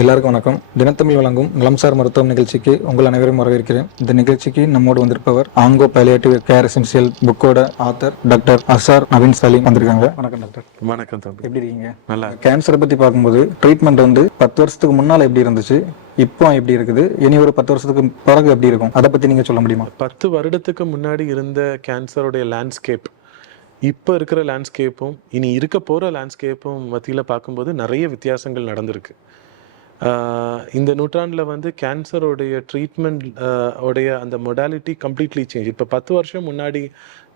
எல்லாருக்கும் வணக்கம். தினத்தமிழ் வழங்கும் நலம்சார் மருத்துவம் நிகழ்ச்சிக்கு உங்கள் அனைவரும் வரவேற்கிறேன். இந்த நிகழ்ச்சிக்கு நம்மோடு வந்திருப்பவர் ஆங்கோ பைலியேட்டிவ் கேர் எசென்சியல் புக்கோட ஆத்தர் டாக்டர் அசார் நவீன் சலீம் வந்திருக்காங்க. வணக்கம் டாக்டர் வணக்கம் தம்பி. எப்படி இருக்கீங்க? நல்லா கேன்சரை பத்தி பார்க்கும்போது ட்ரீட்மெண்ட் வந்து பத்து வருஷத்துக்கு முன்னால எப்படி இருந்துச்சு? இப்போ எப்படி இருக்குது? இனி ஒரு பத்து வருஷத்துக்கு பிறகு எப்படி இருக்கும்? அதை பத்தி நீங்க சொல்ல முடியுமா? பத்து வருடத்துக்கு முன்னாடி இருந்த கேன்சருடைய லேண்ட்ஸ்கேப் இப்போ இருக்கிற லேண்ட்ஸ்கேப்பும் இனி இருக்க போகிற லேண்ட்ஸ்கேப்பும் மத்தியில் பார்க்கும்போது நிறைய வித்தியாசங்கள் நடந்திருக்கு. இந்த நூற்றாண்டில் வந்து கேன்சருடைய ட்ரீட்மெண்ட் உடைய அந்த மொடாலிட்டி கம்ப்ளீட்லி சேஞ்ச் இப்போ பத்து வருஷம் முன்னாடி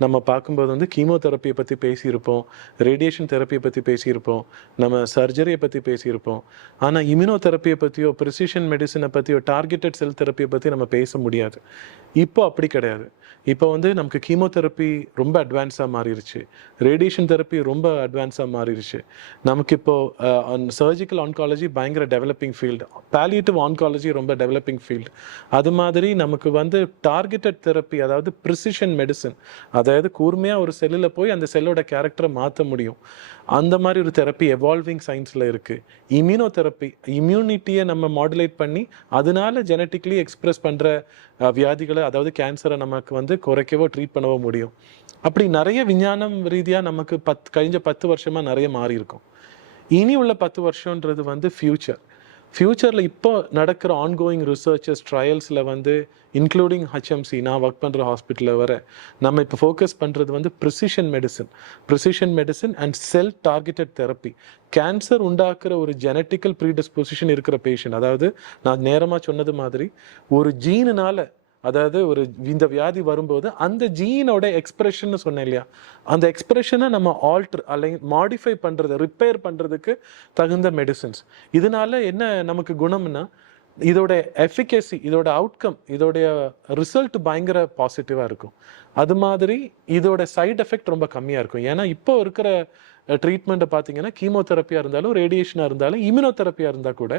நம்ம பார்க்கும்போது வந்து கீமோதெரப்பியை பற்றி பேசியிருப்போம் ரேடியேஷன் தெரப்பியை பற்றி பேசியிருப்போம் நம்ம சர்ஜரியை பற்றி பேசியிருப்போம். ஆனால் இம்யூனோதெரப்பியை பற்றியோ ப்ரிசிஷன் மெடிசனை பற்றியோ டார்கெட்டட் செல் தெரப்பியை பற்றி நம்ம பேச முடியாது. இப்போ அப்படி கிடையாது. இப்போ வந்து நமக்கு கீமோதெரப்பி ரொம்ப அட்வான்ஸாக மாறிடுச்சு ரேடியேஷன் தெரப்பி ரொம்ப அட்வான்ஸாக மாறிடுச்சு நமக்கு இப்போ சர்ஜிக்கல் ஆன்காலஜி பயங்கர டெவலப்பிங் ஃபீல்டு பேலியேட்டிவ் ஆன்காலஜி ரொம்ப டெவலப்பிங் ஃபீல்டு அது மாதிரி நமக்கு வந்து டார்கெட்டட் தெரப்பி அதாவது ப்ரிசிஷன் மெடிசன் அதாவது கூர்மையாக ஒரு செல்லில் போய் அந்த செல்லோட கேரக்டரை மாற்ற முடியும். அந்த மாதிரி ஒரு தெரப்பி எவால்விங் சயின்ஸில் இருக்குது இம்யூனோ தெரப்பி இம்யூனிட்டியை நம்ம மாடுலேட் பண்ணி அதனால ஜெனட்டிக்லி எக்ஸ்பிரஸ் பண்ணுற வியாதிகளை அதாவது கேன்சரை நமக்கு வந்து குறைக்கவோ ட்ரீட் பண்ணவோ முடியும். அப்படி நிறைய விஞ்ஞானம் ரீதியாக நமக்கு பத் கழிஞ்ச பத்து வருஷமாக நிறைய மாறி இருக்கும் இனி உள்ள பத்து வருஷன்றது வந்து ஃப்யூச்சர் ஃப்யூச்சரில் இப்போ நடக்கிற ஆன்கோயிங் ரிசர்ச்சஸ் ட்ரையல்ஸில் வந்து இன்க்ளூடிங் ஹச்எம்சி நான் ஒர்க் பண்ணுற ஹாஸ்பிட்டலில் வர நம்ம இப்போ ஃபோக்கஸ் பண்ணுறது வந்து precision medicine precision medicine and cell targeted therapy cancer உண்டாக்குற ஒரு ஜெனட்டிக்கல் ப்ரீடிஸ்பொசிஷன் இருக்கிற பேஷண்ட் அதாவது நான் நேரமாக சொன்னது மாதிரி ஒரு ஜீனுனால அதாவது ஒரு இந்த வியாதி வரும்போது அந்த ஜீனோட எக்ஸ்பிரஷன் சொன்னேன் இல்லையா? அந்த எக்ஸ்பிரஷனை நம்ம ஆல்டர் அல்ல மாடிஃபை பண்ணுறது ரிப்பேர் பண்ணுறதுக்கு தகுந்த மெடிசின்ஸ் இதனால என்ன நமக்கு குணம்னா இதோட எஃபிகசி இதோட அவுட்கம் இதோடைய ரிசல்ட் பயங்கர பாசிட்டிவாக இருக்கும். அது மாதிரி இதோட சைட் எஃபெக்ட் ரொம்ப கம்மியாக இருக்கும். ஏன்னா இப்போ இருக்கிற ட்ரீட்மெண்ட்டை பார்த்தீங்கன்னா கீமோதெரப்பியாக இருந்தாலும் ரேடியேஷனாக இருந்தாலும் இம்யூனோதெரப்பியாக இருந்தால் கூட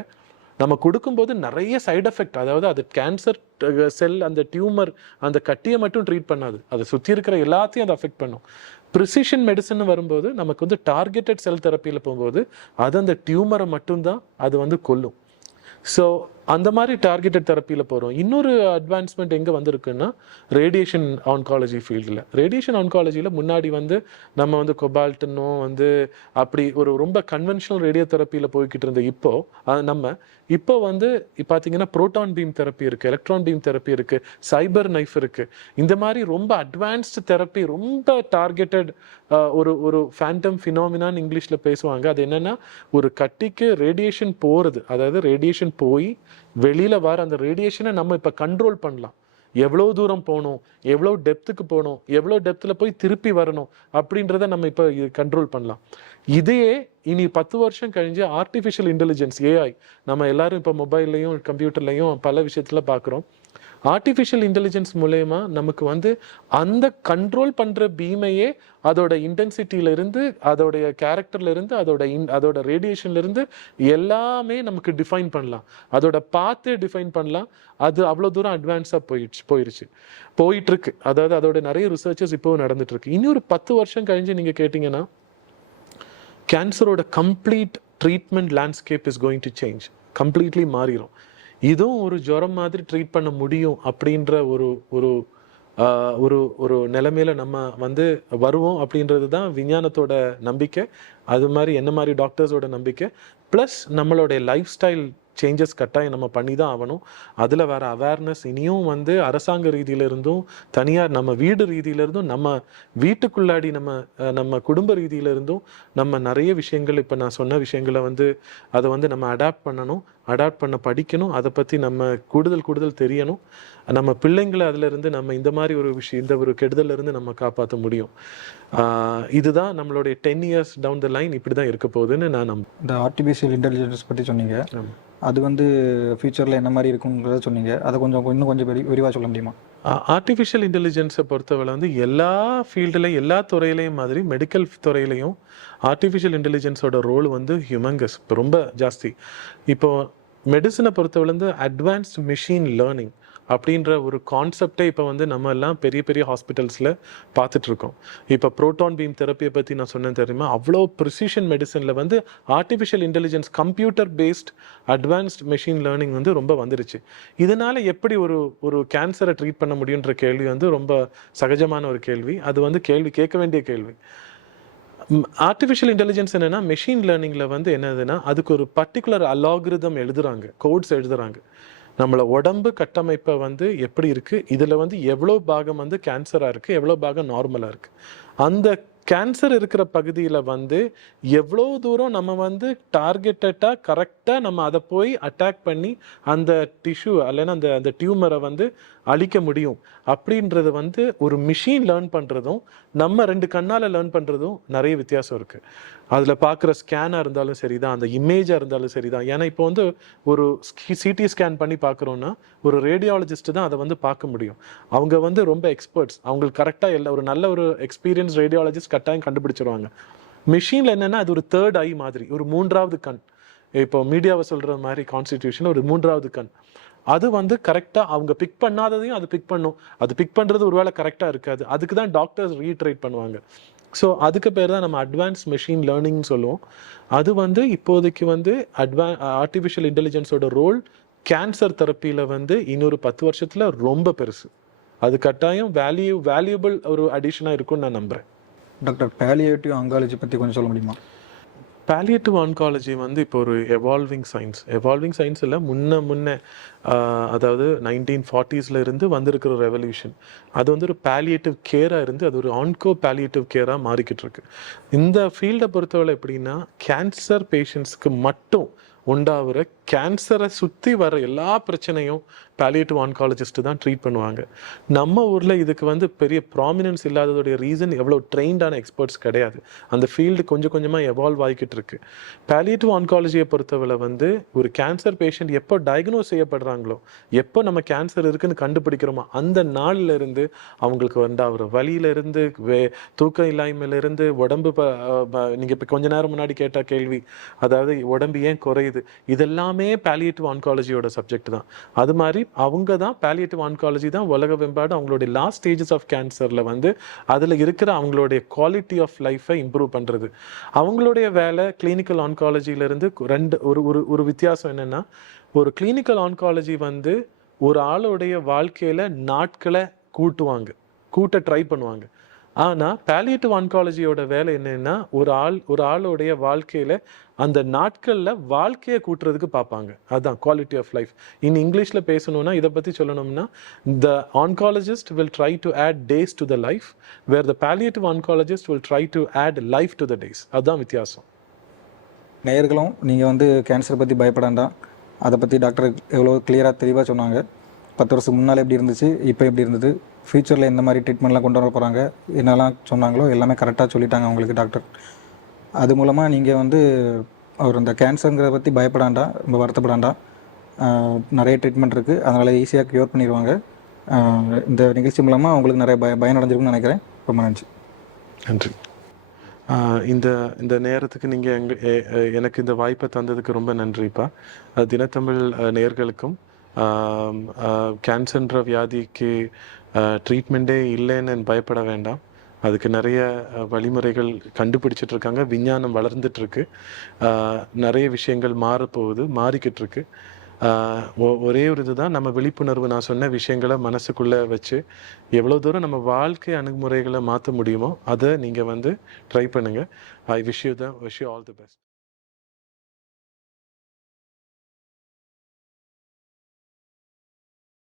நம்ம கொடுக்கும்போது நிறைய சைடு எஃபெக்ட் அதாவது அது கேன்சர் செல் அந்த டியூமர் அந்த கட்டியை மட்டும் ட்ரீட் பண்ணாது. அதை சுற்றி இருக்கிற எல்லாத்தையும் அதை அஃபெக்ட் பண்ணும். ப்ரிசிஷன் மெடிசன் வரும்போது நமக்கு வந்து டார்கெட்டட் செல் தெரப்பியில் போகும்போது அது அந்த டியூமரை மட்டும்தான் அது வந்து கொல்லும். ஸோ அந்த மாதிரி டார்கெட்டட் தெரப்பியில் போகிறோம் இன்னொரு அட்வான்ஸ்மெண்ட் எங்கே வந்திருக்குன்னா ரேடியேஷன் ஆன்காலஜி ஃபீல்டில் ரேடியேஷன் ஆன்காலஜியில் முன்னாடி வந்து நம்ம வந்து கொபால்ட்டுன்னும் வந்து அப்படி ஒரு ரொம்ப கன்வென்ஷனல் ரேடியோ தெரப்பியில் போய்கிட்டு இருந்த இப்போ நம்ம இப்போ வந்து பார்த்தீங்கன்னா ப்ரோட்டான் பீம் தெரப்பி இருக்குது எலக்ட்ரான் பீம் தெரப்பி இருக்குது சைபர் நைஃப் இருக்குது இந்த மாதிரி ரொம்ப அட்வான்ஸ்டு தெரப்பி ரொம்ப டார்கெட்டட் ஒரு ஒரு ஃபேண்டம் ஃபினாமினான்னு இங்கிலீஷில் பேசுவாங்க. அது என்னென்னா ஒரு கட்டிக்கு ரேடியேஷன் போகிறது அதாவது ரேடியேஷன் போய் வெளியில் வர அந்த ரேடியேஷனை நம்ம இப்போ கண்ட்ரோல் பண்ணலாம். எவ்வளோ தூரம் போகணும் எவ்வளோ டெப்த்துக்கு போகணும் எவ்வளோ டெப்த்தில் போய் திருப்பி வரணும் அப்படின்றத நம்ம இப்போ கண்ட்ரோல் பண்ணலாம். இதையே இனி பத்து வருஷம் கழிஞ்சு ஆர்டிஃபிஷியல் இன்டெலிஜென்ஸ் ஏஐ நம்ம எல்லாரும் இப்போ மொபைல்லையும் கம்ப்யூட்டர்லையும் பல விஷயத்தில் பார்க்குறோம் ஆர்டிஃபிஷியல் இன்டெலிஜென்ஸ் மூலயமா நமக்கு வந்து அந்த கண்ட்ரோல் பண்ணுற பீமையே அதோட இன்டென்சிட்டியில இருந்து அதோடைய கேரக்டர்லேருந்து அதோட இன் அதோட ரேடியேஷன்லேருந்து எல்லாமே நமக்கு டிஃபைன் பண்ணலாம். அதோட பாத்தே டிஃபைன் பண்ணலாம். அது அவ்வளோ தூரம் அட்வான்ஸாக போயிடுச்சு போயிடுச்சு போயிட்டுருக்கு. அதாவது அதோட நிறைய ரிசர்ச்சஸ் இப்போவும் நடந்துட்டு இருக்கு இன்னொரு பத்து வருஷம் கழிஞ்சு நீங்கள் கேட்டிங்கன்னா கேன்சரோட complete treatment landscape is going to change completely மாறிடும் இதுவும் ஒரு ஜுரம் மாதிரி ட்ரீட் பண்ண முடியும் அப்படின்ற ஒரு ஒரு ஒரு ஒரு நிலைமையில நம்ம வந்து வருவோம் அப்படின்றது தான் விஞ்ஞானத்தோட நம்பிக்கை. அது மாதிரி என்ன மாதிரி டாக்டர்ஸோட நம்பிக்கை? ப்ளஸ் நம்மளுடைய லைஃப் ஸ்டைல் சேஞ்சஸ் கட்டாயம் நம்ம பண்ணி தான் ஆகணும். அதில் வர அவேர்னஸ் இனியும் வந்து அரசாங்க ரீதியில இருந்தும் தனியார் நம்ம வீடு ரீதியில இருந்தும் நம்ம வீட்டுக்குள்ளாடி நம்ம நம்ம குடும்ப ரீதியில இருந்தும் நம்ம நிறைய விஷயங்கள் இப்போ நான் சொன்ன விஷயங்களை வந்து அதை வந்து நம்ம அடாப்ட் பண்ணணும் அடாப்ட் பண்ண படிக்கணும் அதை பற்றி நம்ம கூடுதல் கூடுதல் தெரியணும். நம்ம பிள்ளைங்களை அதுல இருந்து நம்ம இந்த மாதிரி ஒரு விஷயம் இந்த ஒரு கெடுதல்ல இருந்து நம்ம காப்பாற்ற முடியும். இதுதான் நம்மளுடைய ten years down the line இப்படி தான் இருக்க போகுதுன்னு நான் நம்புறேன். இந்த ஆர்டிஃபிஷியல் இன்டெலிஜென்ஸ் பற்றி சொன்னீங்க. அது வந்து ஃபியூச்சரில் என்ன மாதிரி இருக்குங்கிறத சொன்னீங்க. அதை கொஞ்சம் இன்னும் கொஞ்சம் விரி விரிவாக சொல்ல முடியுமா? ஆர்டிஃபிஷியல் இன்டெலிஜென்ஸை பொறுத்தவரை வந்து எல்லா ஃபீல்டுலையும் எல்லா துறையிலையும் மாதிரி மெடிக்கல் துறையிலையும் ஆர்டிஃபிஷியல் இன்டெலிஜென்ஸோட ரோல் வந்து ஹியூமங்கஸ் ரொம்ப ஜாஸ்தி. இப்போது மெடிசனை பொறுத்தவரை வந்து அட்வான்ஸ்ட் மிஷின் லேர்னிங் அப்படின்ற ஒரு கான்செப்டை இப்போ வந்து நம்ம எல்லாம் பெரிய பெரிய ஹாஸ்பிட்டல்ஸில் பார்த்துட்ருக்கோம் இப்போ ப்ரோட்டான் பீம் தெரப்பியை பற்றி நான் சொன்னேன் தெரியுமா? அவ்வளோ ப்ரிசிஷன் மெடிசனில் வந்து artificial intelligence computer based advanced machine learning வந்து ரொம்ப வந்துருச்சு. இதனால் எப்படி ஒரு ஒரு கேன்சரை ட்ரீட் பண்ண முடியுன்ற கேள்வி வந்து ரொம்ப சகஜமான ஒரு கேள்வி. அது வந்து கேள்வி கேட்க வேண்டிய கேள்வி. ஆர்டிஃபிஷியல் இன்டெலிஜென்ஸ் என்னென்னா மெஷின் லேர்னிங்கில் வந்து என்னதுன்னா அதுக்கு ஒரு பர்டிகுலர் அலாகிருதம் எழுதுகிறாங்க கோட்ஸ் எழுதுகிறாங்க நம்மளை உடம்பு கட்டமைப்பை வந்து எப்படி இருக்குது இதில் வந்து எவ்வளோ பாகம் வந்து கேன்சராக இருக்குது எவ்வளோ பாகம் நார்மலாக இருக்குது அந்த கேன்சர் இருக்கிற பகுதியில் வந்து எவ்வளோ தூரம் நம்ம வந்து டார்கெட்டடாக கரெக்டாக நம்ம அதை போய் அட்டாக் பண்ணி அந்த டிஷ்யூ இல்லைன்னா அந்த அந்த டியூமரை வந்து அழிக்க முடியும். அப்படின்றது வந்து ஒரு மிஷின் லேர்ன் பண்ணுறதும் நம்ம ரெண்டு கண்ணால் லேர்ன் பண்ணுறதும் நிறைய வித்தியாசம் இருக்குது அதில் பார்க்குற ஸ்கேனாக இருந்தாலும் சரி தான் அந்த இமேஜாக இருந்தாலும் சரி தான் ஏன்னா இப்போ வந்து ஒரு சிடி ஸ்கேன் பண்ணி பார்க்குறோன்னா ஒரு ரேடியாலஜிஸ்ட் தான் அதை வந்து பார்க்க முடியும். அவங்க வந்து ரொம்ப எக்ஸ்பர்ட்ஸ் அவங்களுக்கு கரெக்டாக எல்லா ஒரு நல்ல ஒரு எக்ஸ்பீரியன்ஸ் ரேடியாலஜிஸ்ட் கட்டாயம் கண்டுபிடிச்சிருவாங்க. மிஷினில் என்னென்னா அது ஒரு தேர்ட் ஐ மாதிரி ஒரு மூன்றாவது கண். இப்போ மீடியாவை சொல்கிற மாதிரி கான்ஸ்டிடியூஷன் ஒரு மூன்றாவது கண். அது வந்து கரெக்டாக அவங்க பிக் பண்ணாததையும் அது பிக் பண்ணும். அது பிக் பண்ணுறது ஒருவேளை கரெக்டாக இருக்காது. அதுக்கு தான் டாக்டர்ஸ் ரீட்ரேட் பண்ணுவாங்க. ஸோ அதுக்கு பேர் தான் நம்ம அட்வான்ஸ் மெஷின் லேர்னிங்னு சொல்லுவோம். அது வந்து இப்போதைக்கு வந்து அட்வா ஆர்டிஃபிஷியல் இன்டெலிஜென்ஸோட ரோல் கேன்சர் தெரப்பியில் வந்து இன்னொரு பத்து வருஷத்தில் ரொம்ப பெருசு. அது கட்டாயம் வேல்யூ வேல்யூபிள் ஒரு அடிஷனாக இருக்கும்னு நான் நம்புகிறேன் டாக்டர் பேலியேட்டிவ் ஆங்காலஜி பற்றி கொஞ்சம் சொல்ல முடியுமா? பேலியேட்டிவ் ஆன்காலஜி வந்து இப்போ ஒரு எவால்விங் சயின்ஸ் எவால்விங் சயின்ஸ் இல்லை முன்ன முன்ன அதாவது நைன்டீன் ஃபார்ட்டிஸில் இருந்து வந்திருக்கிற ரெவல்யூஷன் அது வந்து ஒரு பேலியேட்டிவ் கேராக இருந்து அது ஒரு ஆன்கோ பேலியேட்டிவ் கேராக மாறிக்கிட்டு இருக்கு. இந்த ஃபீல்டை பொறுத்தவரை எப்படின்னா கேன்சர் பேஷண்ட்ஸ்க்கு மட்டும் உண்டாகிற கேன்சரை சுற்றி வர எல்லா பிரச்சனையும் பேலியேட்டிவ் ஆன்காலஜிஸ்ட் தான் ட்ரீட் பண்ணுவாங்க. நம்ம ஊரில் இதுக்கு வந்து பெரிய ப்ராமினன்ஸ் இல்லாததுடைய ரீசன் எவ்வளோ ட்ரெயின்டான எக்ஸ்பர்ட்ஸ் கிடையாது. அந்த ஃபீல்டு கொஞ்சம் கொஞ்சமாக எவால்வ் ஆகிக்கிட்டு இருக்கு. பேலியேட்டிவ் ஆன்காலஜியை பொறுத்தவரை வந்து ஒரு கேன்சர் பேஷண்ட் எப்போ டயக்னோஸ் செய்யப்படுறாங்களோ எப்போ நம்ம கேன்சர் இருக்குன்னு கண்டுபிடிக்கிறோமோ அந்த நாளில் இருந்து அவங்களுக்கு உண்டாகிற வழியிலிருந்து வே தூக்கம் இல்லாமையிலிருந்து உடம்பு நீங்கள் இப்போ கொஞ்ச நேரம் முன்னாடி கேட்ட கேள்வி அதாவது உடம்பு ஏன் குறையுது இதெல்லாம் எல்லாமே பேலியேட்டிவ் ஆன்காலஜியோட சப்ஜெக்ட் தான். அது மாதிரி அவங்க தான் பேலியேட்டிவ் ஆன்காலஜி தான் உலக வெம்பாடு அவங்களுடைய லாஸ்ட் ஸ்டேஜஸ் ஆஃப் கேன்சரில் வந்து அதில் இருக்கிற அவங்களுடைய குவாலிட்டி ஆஃப் லைஃப்பை இம்ப்ரூவ் பண்ணுறது அவங்களுடைய வேலை கிளினிக்கல் ஆன்காலஜியிலேருந்து ரெண்டு ஒரு ஒரு ஒரு வித்தியாசம் என்னென்னா ஒரு கிளினிக்கல் ஆன்காலஜி வந்து ஒரு ஆளுடைய வாழ்க்கையில் நாட்களை கூட்டுவாங்க. கூட்ட ட்ரை பண்ணுவாங்க. ஆனால் பேலியேட்டிவ் ஆன்காலஜியோட வேலை என்னென்னா ஒரு ஆள் ஒரு ஆளுடைய வாழ்க்கையில் அந்த நாட்களில் வாழ்க்கையை கூட்டுறதுக்கு பார்ப்பாங்க. அதுதான் குவாலிட்டி ஆஃப் லைஃப் இன் இங்கிலீஷில் பேசணும்னா இதை பற்றி சொல்லணும்னா the oncologist will try to add days to the life where the palliative oncologist will try to add life to the days அதுதான் வித்தியாசம். நேயர்களும் நீங்கள் வந்து கேன்சர் பற்றி பயப்படாண்டாம். அதை பற்றி டாக்டர் எவ்வளோ கிளியராக தெளிவாக சொன்னாங்க. பத்து வருஷம் முன்னால் எப்படி இருந்துச்சு இப்போ எப்படி இருந்தது? ஃப்யூச்சரில் எந்த மாதிரி ட்ரீட்மெண்ட்லாம் கொண்டு வர போகிறாங்க என்னெல்லாம் சொன்னாங்களோ எல்லாமே கரெக்டாக சொல்லிட்டாங்க உங்களுக்கு டாக்டர். அது மூலமாக நீங்கள் வந்து அவர் இந்த கேன்சருங்கிறத பற்றி பயப்படாண்டா ரொம்ப வருத்தப்படாண்டா நிறைய ட்ரீட்மெண்ட் இருக்குது அதனால் ஈஸியாக க்யூர் பண்ணிடுவாங்க. இந்த நிகழ்ச்சி மூலமாக அவங்களுக்கு நிறைய பய பயனடைஞ்சிருக்குன்னு நினைக்கிறேன். ரொம்ப நன்றி. நன்றி. இந்த இந்த நேரத்துக்கு நீங்கள் எங்க எனக்கு இந்த வாய்ப்பை தந்ததுக்கு ரொம்ப நன்றிப்பா. தினத்தமிழ் நேர்களுக்கும் நேயர்களுக்கும் கேன்சர்ன்ற வியாதிக்கு ட்ரீட்மெண்ட்டே இல்லைன்னு பயப்பட வேண்டாம். அதுக்கு நிறைய வழிமுறைகள் கண்டுபிடிச்சிட்டு இருக்காங்க. விஞ்ஞானம் வளர்ந்துட்டு இருக்கு நிறைய விஷயங்கள் மாறப்போகுது மாறிக்கிட்டு இருக்கு ஒ- ஒரே ஒரு இதுதான். நம்ம விழிப்புணர்வு நான் சொன்ன விஷயங்களை மனசுக்குள்ளே வச்சு எவ்வளோ தூரம் நம்ம வாழ்க்கை அணுகுமுறைகளை மாற்ற முடியுமோ அதை நீங்கள் வந்து ட்ரை பண்ணுங்கள் I wish you the wish you all the best